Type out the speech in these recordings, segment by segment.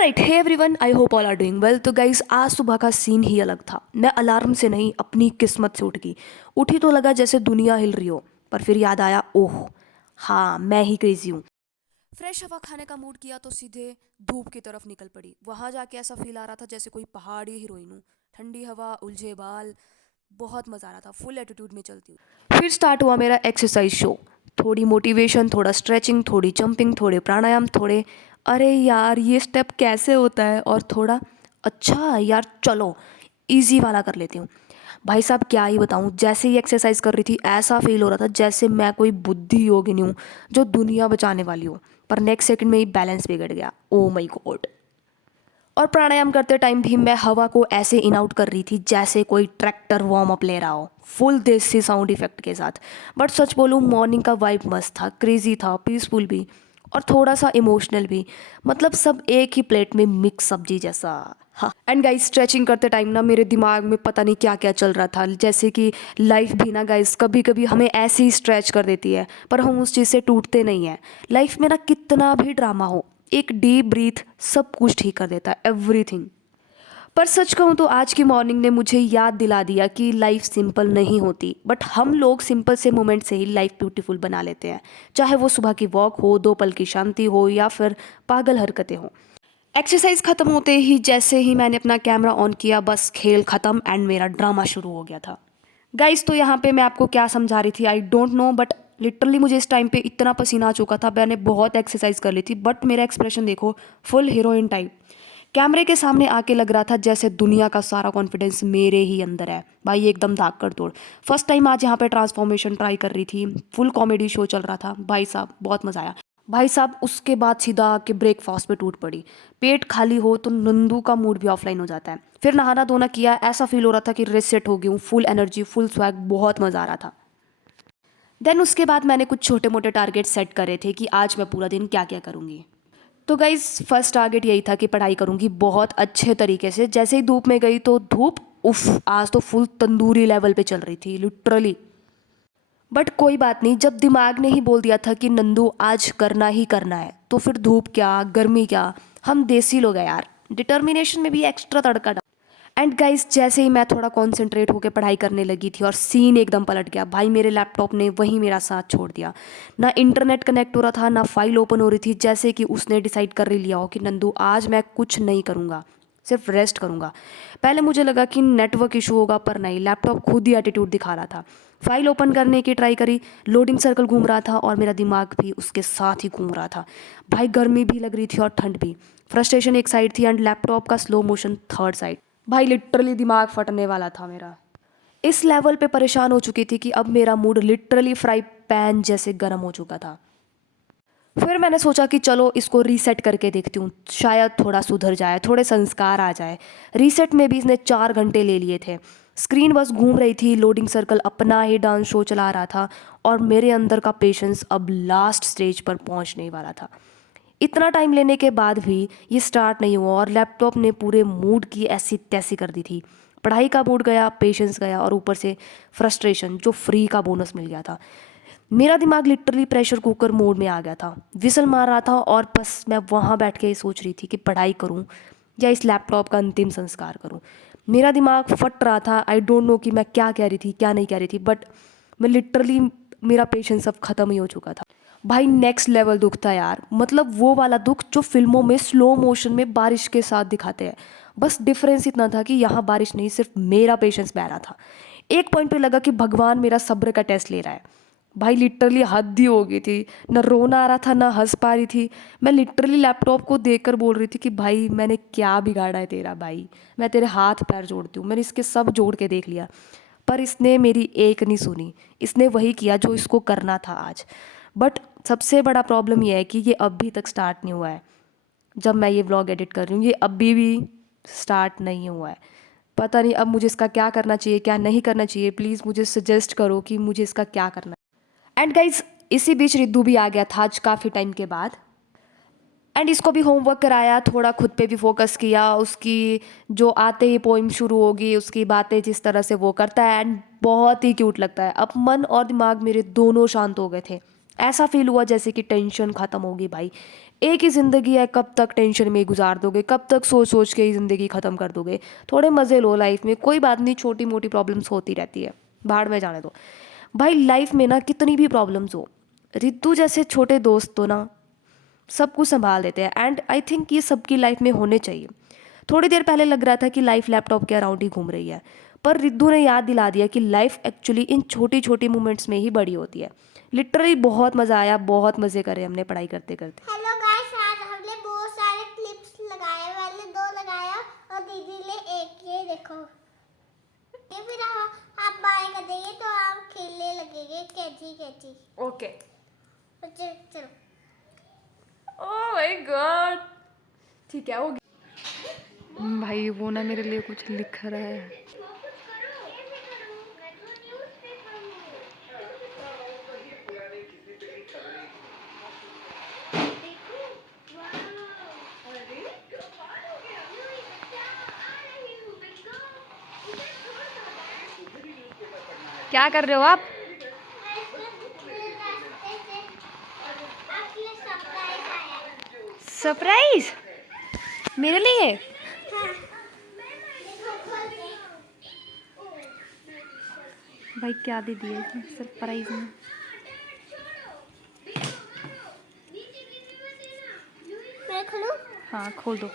Alright, hey everyone, I hope all are doing well. तो guys आज सुबह का सीन ही अलग था। मैं अलार्म से नहीं अपनी किस्मत से उठ गई। उठी तो लगा जैसे दुनिया हिल रही हो, पर फिर याद आया, ओह हाँ, मैं ही क्रेजी हूँ। फ्रेश हवा खाने का मूड किया तो सीधे धूप की तरफ निकल पड़ी। वहां जाके ऐसा फील आ रहा था जैसे कोई पहाड़ी हीरोइन हूँ। ठंडी हवा, उलझे बाल, बहुत मजा आ रहा था। फुल एटीट्यूड में चलती हूँ। फिर स्टार्ट हुआ मेरा एक्सरसाइज शो। थोड़ी मोटिवेशन, थोड़ा स्ट्रेचिंग, थोड़ी जंपिंग, थोड़े प्राणायाम, थोड़े अरे यार ये स्टेप कैसे होता है, और थोड़ा अच्छा यार चलो इजी वाला कर लेती हूँ। भाई साहब क्या ही बताऊँ, जैसे ही एक्सरसाइज कर रही थी ऐसा फील हो रहा था जैसे मैं कोई बुद्धि योगिनी हूँ जो दुनिया बचाने वाली हो। पर नेक्स्ट सेकंड में ही बैलेंस बिगड़ गया। Oh my God. और प्राणायाम करते टाइम भी मैं हवा को ऐसे इन आउट कर रही थी जैसे कोई ट्रैक्टर वार्म अप ले रहा हो, फुल देसी साउंड इफेक्ट के साथ। बट सच बोलूँ, मॉर्निंग का वाइब मस्त था, क्रेजी था, पीसफुल भी और थोड़ा सा इमोशनल भी। मतलब सब एक ही प्लेट में मिक्स सब्जी जैसा। हाँ, एंड गाइस स्ट्रेचिंग करते टाइम ना मेरे दिमाग में पता नहीं क्या क्या चल रहा था। जैसे कि लाइफ भी ना गाइस कभी कभी हमें ऐसे ही स्ट्रेच कर देती है, पर हम उस चीज़ से टूटते नहीं हैं। लाइफ में ना कितना भी ड्रामा हो, एक डीप ब्रीथ सब कुछ ठीक कर देता है, एवरीथिंग। पर सच कहूँ तो आज की मॉर्निंग ने मुझे याद दिला दिया कि लाइफ सिंपल नहीं होती, बट हम लोग सिंपल से मोमेंट से ही लाइफ ब्यूटीफुल बना लेते हैं। चाहे वो सुबह की वॉक हो, दो पल की शांति हो, या फिर पागल हरकतें हो। एक्सरसाइज खत्म होते ही जैसे ही मैंने अपना कैमरा ऑन किया, बस खेल खत्म एंड मेरा ड्रामा शुरू हो गया था। गाइस तो यहाँ पे मैं आपको क्या समझा रही थी I don't know, but literally मुझे इस टाइम पे इतना पसीना आ चुका था। मैंने बहुत एक्सरसाइज कर ली थी, बट मेरा एक्सप्रेशन देखो, फुल हीरोइन टाइप। कैमरे के सामने आके लग रहा था जैसे दुनिया का सारा कॉन्फिडेंस मेरे ही अंदर है। भाई एकदम धाक कर तोड़। फर्स्ट टाइम आज यहाँ पे ट्रांसफॉर्मेशन ट्राई कर रही थी। फुल कॉमेडी शो चल रहा था। भाई साहब बहुत मजा आया। भाई साहब उसके बाद सीधा आके ब्रेकफास्ट पे टूट पड़ी। पेट खाली हो तो नंदू का मूड भी ऑफलाइन हो जाता है। फिर नहाना धोना किया, ऐसा फील हो रहा था कि रिसेट हो गई हूँ। फुल एनर्जी, फुल स्वैग, बहुत मजा आ रहा था। देन उसके बाद मैंने कुछ छोटे मोटे टारगेट सेट करे थे कि आज मैं पूरा दिन क्या क्या करूँगी। तो गाइज फर्स्ट टारगेट यही था कि पढ़ाई करूँगी बहुत अच्छे तरीके से। जैसे ही धूप में गई तो धूप, उफ, आज तो फुल तंदूरी लेवल पे चल रही थी लिटरली। बट कोई बात नहीं, जब दिमाग ने ही बोल दिया था कि नंदू आज करना ही करना है, तो फिर धूप क्या गर्मी क्या, हम देसी लोग हैं यार। डिटर्मिनेशन में भी एक्स्ट्रा तड़का डाल। एंड गाइस जैसे ही मैं थोड़ा कॉन्सेंट्रेट होकर पढ़ाई करने लगी थी और सीन एकदम पलट गया। भाई मेरे लैपटॉप ने वहीं मेरा साथ छोड़ दिया। ना इंटरनेट कनेक्ट हो रहा था, ना फाइल ओपन हो रही थी। जैसे कि उसने डिसाइड कर ही लिया हो कि नंदू आज मैं कुछ नहीं करूँगा, सिर्फ रेस्ट करूँगा। पहले मुझे लगा कि नेटवर्क इशू होगा, पर नहीं, लैपटॉप खुद ही एटीट्यूड दिखा रहा था। फाइल ओपन करने की ट्राई करी, लोडिंग सर्कल घूम रहा था और मेरा दिमाग भी उसके साथ ही घूम रहा था। भाई गर्मी भी लग रही थी और ठंड भी। फ्रस्ट्रेशन एक साइड थी एंड लैपटॉप का स्लो मोशन थर्ड साइड। भाई लिटरली दिमाग फटने वाला था मेरा। इस लेवल पे परेशान हो चुकी थी कि अब मेरा मूड लिटरली फ्राई पैन जैसे गर्म हो चुका था। फिर मैंने सोचा कि चलो इसको रीसेट करके देखती हूँ, शायद थोड़ा सुधर जाए, थोड़े संस्कार आ जाए। रीसेट में भी इसने 4 घंटे ले लिए थे। स्क्रीन बस घूम रही थी, लोडिंग सर्कल अपना ही डांस शो चला रहा था और मेरे अंदर का पेशेंस अब लास्ट स्टेज पर पहुँचने वाला था। इतना टाइम लेने के बाद भी ये स्टार्ट नहीं हुआ और लैपटॉप ने पूरे मूड की ऐसी तैसी कर दी थी। पढ़ाई का मूड गया, पेशेंस गया और ऊपर से फ्रस्ट्रेशन जो फ्री का बोनस मिल गया था। मेरा दिमाग लिटरली प्रेशर कुकर मोड में आ गया था, विसल मार रहा था और बस मैं वहाँ बैठ के सोच रही थी कि पढ़ाई करूँ या इस लैपटॉप का अंतिम संस्कार करूँ। मेरा दिमाग फट रहा था। आई डोंट नो कि मैं क्या कह रही थी क्या नहीं कह रही थी, बट मैं लिटरली, मेरा पेशेंस अब ख़त्म ही हो चुका था। भाई नेक्स्ट लेवल दुख था यार। मतलब वो वाला दुख जो फिल्मों में स्लो मोशन में बारिश के साथ दिखाते हैं। बस डिफरेंस इतना था कि यहाँ बारिश नहीं, सिर्फ मेरा पेशेंस बह रहा था। एक पॉइंट पे लगा कि भगवान मेरा सब्र का टेस्ट ले रहा है। भाई लिटरली हद ही हो गई थी। न रोना आ रहा था, ना हंस पा रही थी। मैं लिटरली लैपटॉप को देखकर बोल रही थी कि भाई मैंने क्या बिगाड़ा है तेरा, भाई मैं तेरे हाथ पैर जोड़ती हूँ, मैंने इसके सब जोड़ के देख लिया, पर इसने मेरी एक नहीं सुनी। इसने वही किया जो इसको करना था आज। बट सबसे बड़ा प्रॉब्लम यह है कि ये अभी तक स्टार्ट नहीं हुआ है। जब मैं ये व्लॉग एडिट कर रही हूँ ये अभी भी स्टार्ट नहीं हुआ है। पता नहीं अब मुझे इसका क्या करना चाहिए, क्या नहीं करना चाहिए। प्लीज़ मुझे सजेस्ट करो कि मुझे इसका क्या करना है। एंड गाइज इसी बीच रिद्धू भी आ गया था आज काफ़ी टाइम के बाद। एंड इसको भी होमवर्क कराया, थोड़ा खुद पे भी फोकस किया। उसकी जो आते ही पोइम शुरू होगी, उसकी बातें जिस तरह से वो करता है एंड बहुत ही क्यूट लगता है। अब मन और दिमाग मेरे दोनों शांत हो गए थे। ऐसा फील हुआ जैसे कि टेंशन ख़त्म होगी भाई। एक ही ज़िंदगी है, कब तक टेंशन में ही गुजार दोगे, कब तक सोच सोच के ही ज़िंदगी ख़त्म कर दोगे। थोड़े मज़े लो लाइफ में, कोई बात नहीं, छोटी मोटी प्रॉब्लम्स होती रहती है, भाड़ में जाने दो। भाई लाइफ में ना कितनी भी प्रॉब्लम्स हो, रिद्धू जैसे छोटे दोस्त तो ना सब कुछ संभाल देते हैं। एंड आई थिंक ये सबकी लाइफ में होने चाहिए। थोड़ी देर पहले लग रहा था कि लाइफ लैपटॉप के अराउंड ही घूम रही है, पर रिद्धू ने याद दिला दिया कि लाइफ एक्चुअली इन छोटी छोटी मोमेंट्स में ही बड़ी होती है। लिटरली बहुत मज़ा आया, बहुत मज़े करे हमने पढ़ाई करते करते। हेलो गाइस, आज हमने बहुत सारे क्लिप्स लगाए, मैंने 2 लगाया और दीदी ने एक। ये देखो, ये फिर आप बाय कर देंगे तो आप खेलने लगेंगे कैची कैची। ओके। चलो ओह माय गॉड, ठीक है हो गया। भाई वो ना मेरे लिए कुछ लिख रहा है। क्या कर रहे हो आप? सरप्राइज मेरे लिए? भाई क्या दे दिया इसने सरप्राइज में? मैं खोलूं? हाँ खोल दो।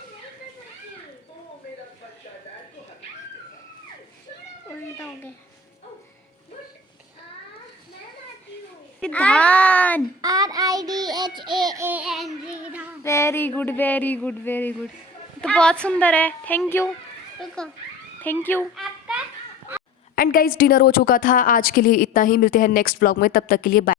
उल्टा हो गया। धान। RIDHAAN धान। Very good very good very good, तो बहुत सुंदर है, थैंक यू रुको, थैंक यू। आपका एंड गाइज डिनर हो चुका था, आज के लिए इतना ही, मिलते हैं नेक्स्ट व्लॉग में, तब तक के लिए बाय।